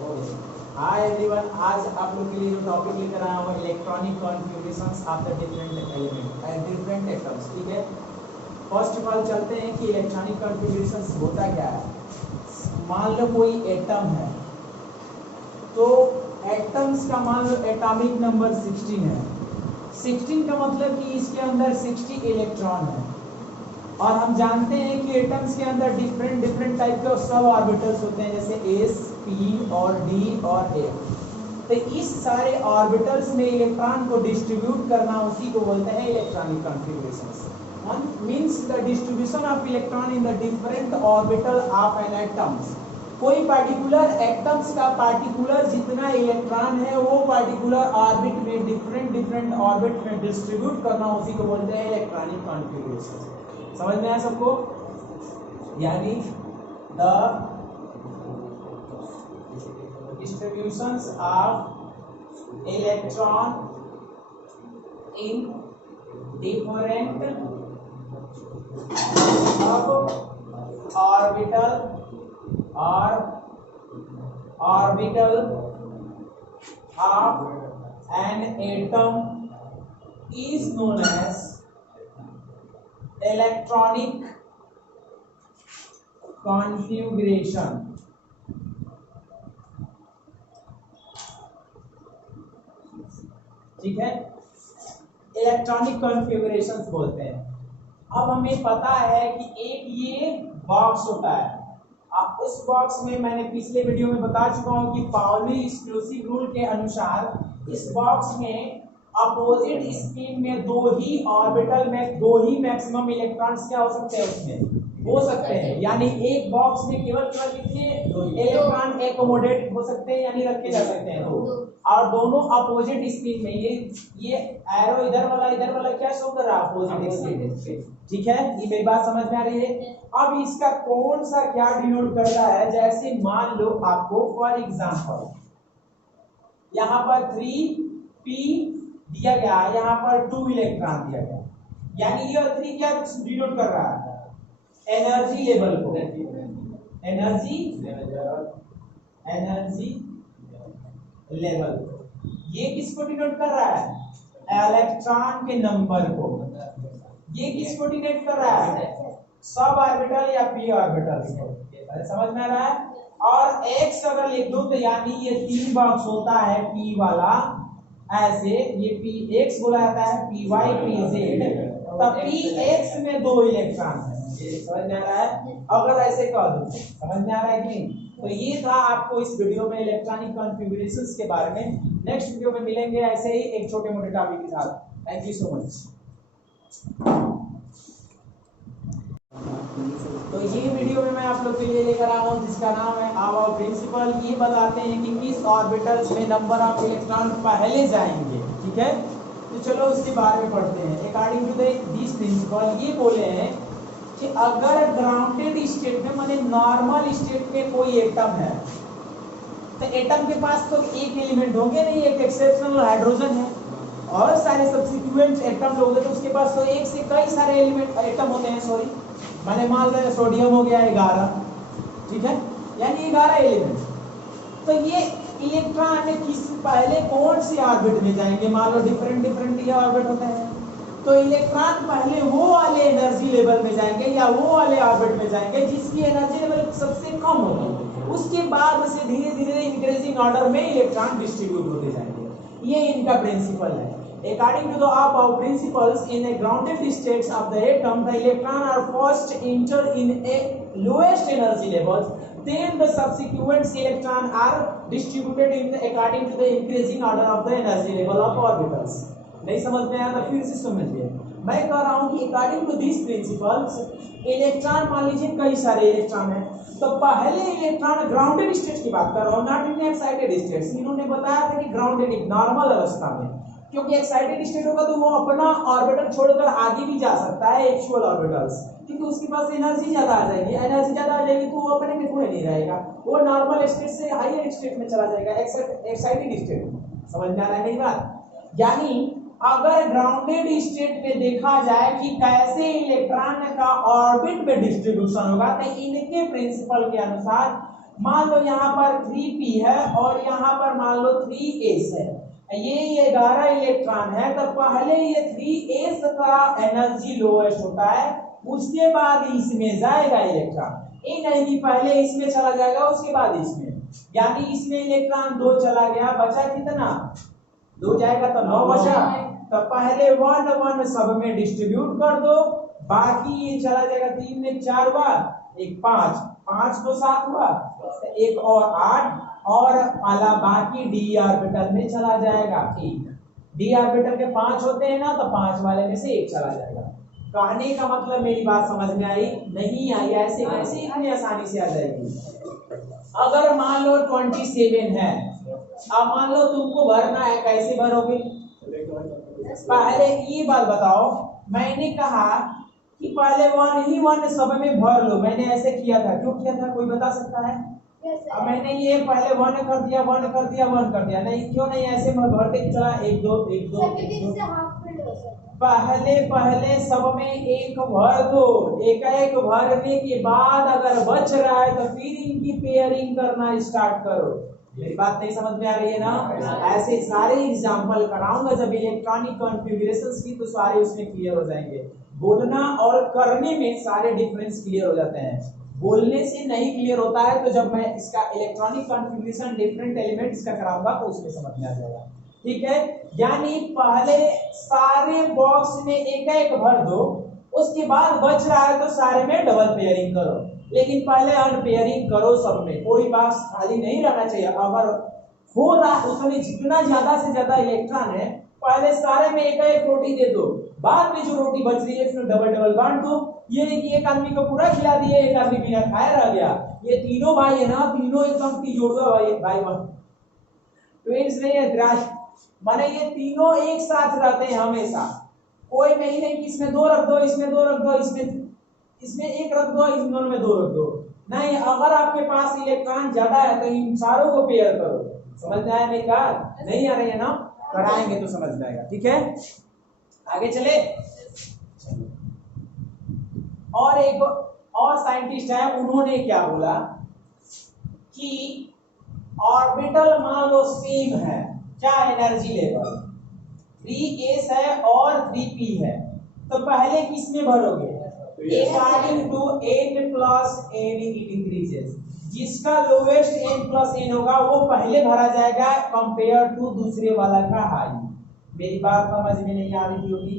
Hi everyone, आज आप लोग के लिए जो टॉपिक लेकर आया हूँ electronic configurations of the different element and different atoms. ठीक है, फर्स्ट ऑफ ऑल चलते हैं कि इलेक्ट्रॉनिक कॉन्फ़िगरेशंस होता क्या है। मान लो कोई एटम है, तो एटम्स का मान लो एटॉमिक नंबर 16 है। 16 का मतलब कि इसके अंदर 60 इलेक्ट्रॉन है, और हम जानते हैं कि एटम्स के अंदर डिफरेंट टाइप के सब ऑर्बिटल्स होते हैं, जैसे एस, पी और डी और एफ। तो इस सारे ऑर्बिटल्स में इलेक्ट्रॉन को डिस्ट्रीब्यूट करना, उसी को बोलते हैं electronic configurations. Means the distribution of electron in the different orbital of an atoms. कोई पार्टिकुलर एटम्स का पार्टिकुलर जितना इलेक्ट्रॉन है वो पार्टिकुलर ऑर्बिट में डिफरेंट ऑर्बिट में डिस्ट्रीब्यूट करना, उसी को बोलते हैं इलेक्ट्रॉनिक कॉन्फ़िगरेशन। समझ में आया सबको? यानी the distributions of electron in different sub orbital और orbital of an atom is known as electronic configuration. ठीक है, इलेक्ट्रॉनिक कॉन्फ़िगरेशंस बोलते हैं। अब हमें पता है कि एक ये बॉक्स होता है। अब उस बॉक्स में मैंने पिछले वीडियो में बता चुका हूं कि पाउली एक्सक्लूसिव रूल के अनुसार इस बॉक्स में अपोजिट स्पिन में दो ही ऑर्बिटल में दो ही मैक्सिमम इलेक्ट्रॉन्स क्या हो सकते हैं, उसमें हो सकते हैं। यानी एक बॉक्स में केवल कितने इलेक्ट्रॉन एकोमोडेट हो सकते हैं, यानी रखे जा सकते हैं दो, और दोनों अपोजिट स्पिन में। ये एरो इधर वाला क्या शो कर रहा है? Opposite spin. ठीक है, ये मेरी बात समझ में आ रही है? अब इसका कौन सा क्या डिनोट करता है, जैसे मान लो आपको फॉर एग्जांपल यहाँ पर 3p दिया गया, यहाँ पर 2 इलेक्ट्रॉन दिया गया, यानी ये 3 क्या डिनोट कर रहा है? एनर्जी लेवल को। एनर्जी लेवल ये किसको डिनोट कर रहा है? इलेक्ट्रॉन के नंबर को। ये किसको डिनोट कर रहा है? सब ऑर्बिटल या पी ऑर्बिटल को। समझ में आ रहा है? और एक्स अगर लिख दो तो यानी ये 3 बॉक्स होता है पी वाला, ऐसे ये पी एक्स बोला जाता है, पी वाई पी जेड। तब पी एक्स में 2 इलेक्ट्रॉन है। समझ में आ रहा है? अगर ऐसे कह दो, समझ में आ रहा है कि नहीं? तो ये था आपको इस वीडियो में इलेक्ट्रॉनिक कॉन्फ़िगरेशंस के बारे में। नेक्स्ट वीडियो में मिलेंगे ऐसे ही एक छोटे मोटे टॉपिक के साथ। Thank you so much. तो ये वीडियो में मैं आप लोग के लिए लेकर आया हूँ जिसका नाम है आवर प्रिंसिपल। ये बताते हैं कि किस ऑर्बिटल्स में नंबर ऑफ इलेक्ट्रॉन पहले जाएंगे। ठीक है, तो चलो उसके बारे में पढ़ते हैं। अकॉर्डिंग टू दिस प्रिंसिपल ये बोले हैं कि अगर ग्राउंडेड स्टेट में, माने नॉर्मल स्टेट में कोई एटम है, तो एटम के पास तो एक एलिमेंट होंगे नहीं, एक एक्सेप्शनल हाइड्रोजन है, और सारे सब्स्टिट्यूएंट एटम लोगे तो उसके पास तो एक से कई सारे एलिमेंट एटम होते हैं। सॉरी, मैंने मान लिया सोडियम हो गया 11। ठीक है, यानी 11 एलिमेंट। तो ये इलेक्ट्रॉन किस पहले कौन सी ऑर्बिट में जाएंगे? मान लो डिफरेंट ये ऑर्बिट होते हैं, तो इलेक्ट्रॉन पहले वो वाले एनर्जी लेवल में जाएंगे या वो वाले ऑर्बिट में जाएंगे जिसकी एनर्जी लेवल सबसे कम होगी। उसके बाद से धीरे धीरे इंक्रीजिंग ऑर्डर में इलेक्ट्रॉन डिस्ट्रीब्यूट होते जाएंगे। ये इनका प्रिंसिपल है। According to the above principles, in the grounded states of the atom, the electron are first enter in a lowest energy levels. Then the subsequent electrons are distributed in the, according to the increasing order of the energy level of orbitals. नहीं समझ में आया तो फिर से समझिए। मैं कह रहा हूँ कि according to this principles electron, मान लीजिए कई सारे इलेक्ट्रॉन है, तो पहले इलेक्ट्रॉन ग्राउंडेड स्टेट की बात कर रहा हूँ, नॉट इन एक्साइटेड स्टेट्स। इन्होंने बताया था कि ग्राउंडेड नॉर्मल अवस्था में, क्योंकि एक्साइटेड स्टेट होगा तो वो अपना ऑर्बिटल छोड़कर आगे भी जा सकता है एक्चुअल ऑर्बिटल्स, क्योंकि उसके पास एनर्जी ज्यादा आ जाएगी। एनर्जी ज्यादा आ जाएगी तो वो अपने के थोड़े नहीं रहेगा, वो नॉर्मल स्टेट से हायर स्टेट में चला जाएगा, एक्साइटेड स्टेट में। समझ में आ रहा है मेरी बात? यानी अगर ग्राउंडेड स्टेट में देखा जाए कि कैसे इलेक्ट्रॉन का ऑर्बिट में डिस्ट्रीब्यूशन होगा, तो इनके प्रिंसिपल के अनुसार मान लो यहाँ पर 3p है और यहाँ पर मान लो 3s है, ये 11 इलेक्ट्रॉन है, तो पहले ये 3s का एनर्जी लोएस्ट होता है, उसके बाद इसमें जाएगा इलेक्ट्रॉन। ये नहीं कि पहले इसमें चला जाएगा उसके बाद इसमें, यानी इसमें इलेक्ट्रॉन 2 चला गया, बचा कितना 2 जाएगा तो 9 बचा, तो पहले 1 1 सब में डिस्ट्रीब्यूट कर दो, बाकी ये चला जाएगा 3 में 4 हुआ, एक 5 5 तो 7 हुआ, एक और 8 और आला बाकी डी ऑर्बिटल में चला जाएगा। ठीक, डी ऑर्बिटल के 5 होते हैं ना, तो 5 वाले में से एक चला जाएगा। कहने का मतलब मेरी बात समझ में आई? नहीं आई? ऐसे कैसे इतनी आसानी से आ जाएगी? अगर मान लो 27 है, अब मान लो तुमको भरना है, कैसे भरोगे? पहले ये बात बताओ, मैंने कहा कि पहले 1 ही 1 सब में भर लो, मैंने ऐसे किया था, क्यों किया था कोई बता सकता है? अब मैंने ये पहले 1 कर दिया 1 कर दिया 1 कर दिया, नहीं क्यों नहीं ऐसे भरते चला 1 2 1 2 पहले सब में एक भर दो, एक भरने के बाद अगर बच रहा है तो फिर इनकी पेयरिंग करना स्टार्ट करो। मेरी बात नहीं समझ में आ रही है ना? ऐसे सारे एग्जांपल कराऊंगा जब इलेक्ट्रॉनिक कॉन्फ़िगरेशंस की, तो सारे उसमें क्लियर हो जाएंगे। बोलना और करने में सारे डिफरेंस क्लियर हो जाते हैं, बोलने से नहीं क्लियर होता है, तो जब मैं इसका इलेक्ट्रॉनिक कॉन्फ़िगरेशन डिफरेंट एलिमेंट्स का कराऊंगा तो उसमें समझ में आ जाएगा। ठीक है, यानी पहले सारे बॉक्स में एक भर दो, उसके बाद बच रहा है तो सारे में डबल पेयरिंग करो, लेकिन पहले अनपेयरिंग करो सब में, कोई बॉक्स खाली नहीं रहना चाहिए। अगर हो रहा उसमें जितना ज्यादा से ज्यादा इलेक्ट्रॉन है, पहले सारे में एक रोटी दे दो, बाद में जो रोटी बच रही है उसमें डबल डबल बांट दो। ये नहीं कि एक आदमी को पूरा खिला दिए, एक आदमी बिना खाए रह गया। ये तीनों भाई है ना, तीनों एकदम जोड़ुआ भाई ट्विंस नहीं है, माने ये तीनों एक साथ रहते हैं हमेशा, कोई नहीं कि इसमें 2 रख दो, इसमें 2 रख दो, इसमें 1 रख दो, इन दोनों में 2 रख दो, नहीं। अगर आपके पास इलेक्ट्रॉन ज्यादा है तो इन चारों को पेयर करो। समझ में आया मेरी बात? नहीं आ रही है ना? कराएंगे तो समझ में आएगा। ठीक है, आगे चले। और एक और साइंटिस्ट है, उन्होंने क्या बोला कि ऑर्बिटल मान लो सेम है, क्या एनर्जी लेवल 3s है और 3p है, तो पहले किस में भरोगे? According to n plus n it increases, जिसका लोएस्ट n प्लस n होगा वो पहले भरा जाएगा कंपेयर टू दूसरे वाला का हाई। मेरी बात समझ में नहीं आ रही होगी?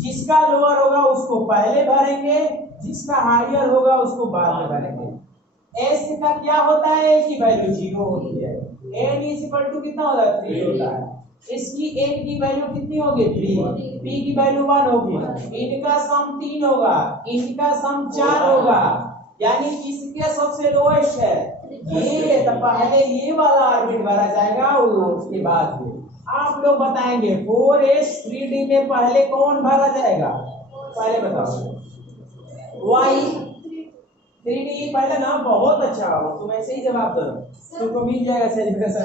जिसका लोअर होगा उसको पहले भरेंगे, जिसका हायर होगा उसको बाद में भरेंगे। s का क्या होता है कि वैल्यू 0 होती है, n इज इक्वल टू कितना होता है 3 होता है, इसकी n की वैल्यू कितनी होगी 3, p की वैल्यू 1 होगी, इनका सम 3 होगा, इनका सम 4 होगा, यानी किसके सबसे लोएस्ट है ये, तो पहले ये वाला ऑर्बिट भरा जाएगा, उसके बाद ये। आप लोग बताएंगे 4s 3d में पहले कौन भरा जाएगा? पहले बताओ y 3d पहले ना। बहुत अच्छा हो, तुम ऐसे ही जवाब दो, तुमको मिल जाएगा सेलिब्रेशन।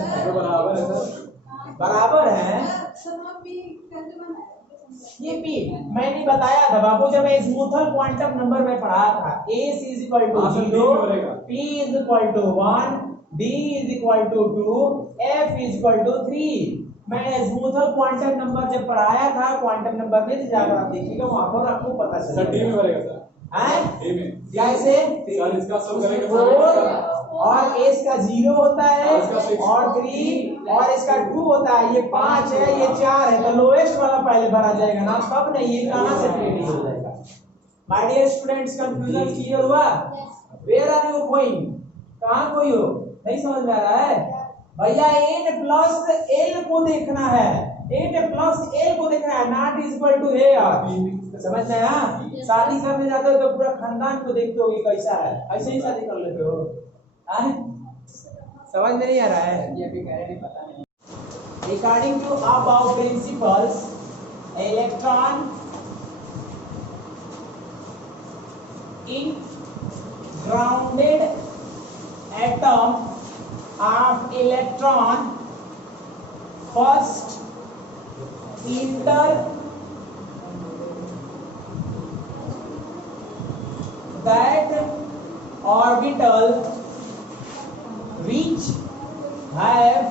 बराबर है ये p मैंने बताया था बाबू, जब स्मूथर क्वांटम नंबर में पढ़ा था, a is equal to 0, p is equal to 1, d is equal to 2, f is equal to 3। मैं स्मूथर क्वांटम नंबर जब पढ़ाया था, क्वांटम नंबर में जाकर आप देखिएगा, वहां पर आपको पता चलेगा। सर डी में भरेगा सर, हैं कैसे? सर इसका सम करेंगे 4 और s का 0 होता है और 3 और इसका 2 होता है, ये 5 है ये 4 है, तो लोएस्ट वाला पहले भरा जाएगा ना, तब नहीं ये कहां से 3d हो जाएगा? My dear students, confusion clear हुआ? Where are you going? कहां कोई हो? नहीं समझ में आ रहा है भैया? n प्लस l को देखना है, n प्लस l को देखना है, not is equal to a यार। समझ में आया? शादी करने जाते हो तो पूरा खानदान को देखते हो कि कैसा है, ऐसे ही शादी कर लेते हो। समझ में नहीं आ रहा है? ये भी गारंटी पता नहीं। According to about principles, electron in grounded atom of electron first enter that orbital which have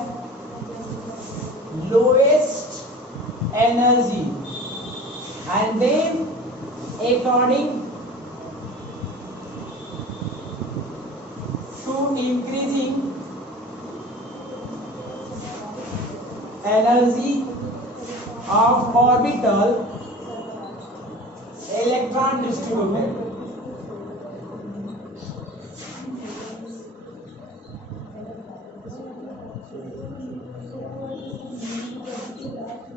lowest energy, and then according to increasing energy of orbital electron distributed.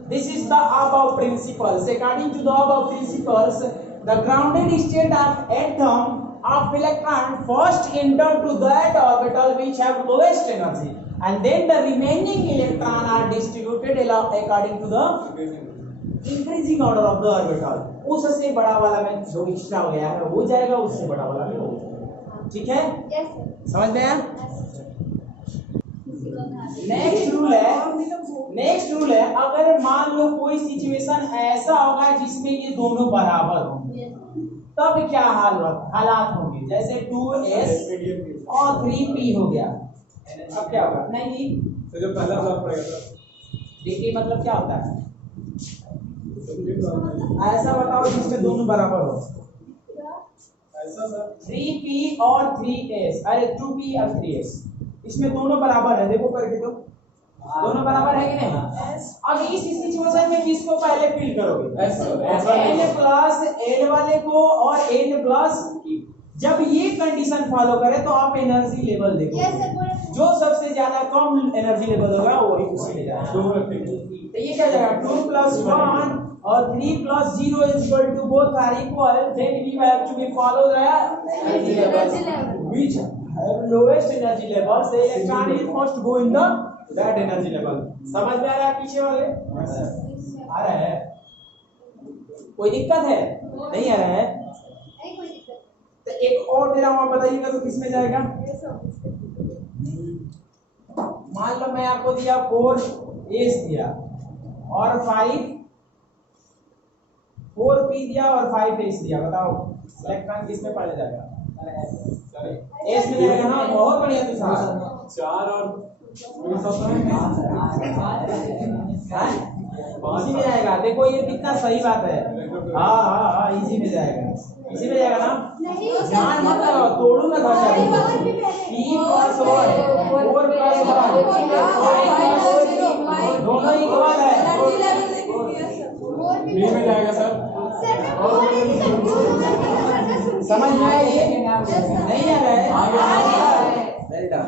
This is the above principles. According to the above principles, the grounded state of atom of electron first enter to that orbital which have lowest energy, and then the remaining electron are distributed according to the increasing order of the orbital. उससे बड़ा वाला में जो extra हो गया है वो जाएगा, उससे बड़ा वाला में वो जाएगा। ठीक है? समझ में आया? नेक्स्ट रूल है अगर मान लो कोई सिचुएशन ऐसा होगा जिसमें ये दोनों बराबर होंगे, तब क्या हालात होंगे? जैसे 2s और 3p हो गया, अब क्या होगा? नहीं तो जो पहला ब्लॉक पड़ेगा dt मतलब क्या होता है? ऐसा बताओ जिसमें दोनों बराबर हो। ऐसा सर 3p और 3s, अरे 2p और 3s, इसमें दोनों बराबर है, देखो करके तो दोनों बराबर है कि नहीं? अब इस सिचुएशन में किसको पहले फिल करोगे? n प्लस l वाले को और n प्लस, जब ये कंडीशन फॉलो करे तो आप एनर्जी लेवल देखो, जो सबसे ज्यादा कम एनर्जी लेवल होगा वही उसी ले जाएगा। तो ये क्या जाएगा? 2 प्लस 1 और 3 plus 0 is equal to both are equal, then we have to be follow the energy levels which have lowest energy level, the electron is first go in the that energy level। समझ में आ रहा है पीछे वाले? आ रहा है? कोई दिक्कत है? नहीं आ रहा है? तो एक और दे रहा हूं, आप बताइएगा तो किसमें जाएगा? मान लो मैं आपको दिया 4s दिया और 4p दिया और 5s दिया, बताओ इलेक्ट्रॉन किस में पड़ जाएगा? s में जाएगा ना? बहुत बढ़िया। तो 4 और इसी में जाएगा। देखो ये कितना सही बात है। हाँ हाँ हाँ, इसी में जाएगा, इसी में जाएगा ना? ध्यान मत लगाओ, तोड़ू ना घर जाके। p प्लस 1 4 प्लस 1 दोनों इक्वल है, b में जाएगा सर। समझ में आया? ये नहीं आ रहा है? Well done.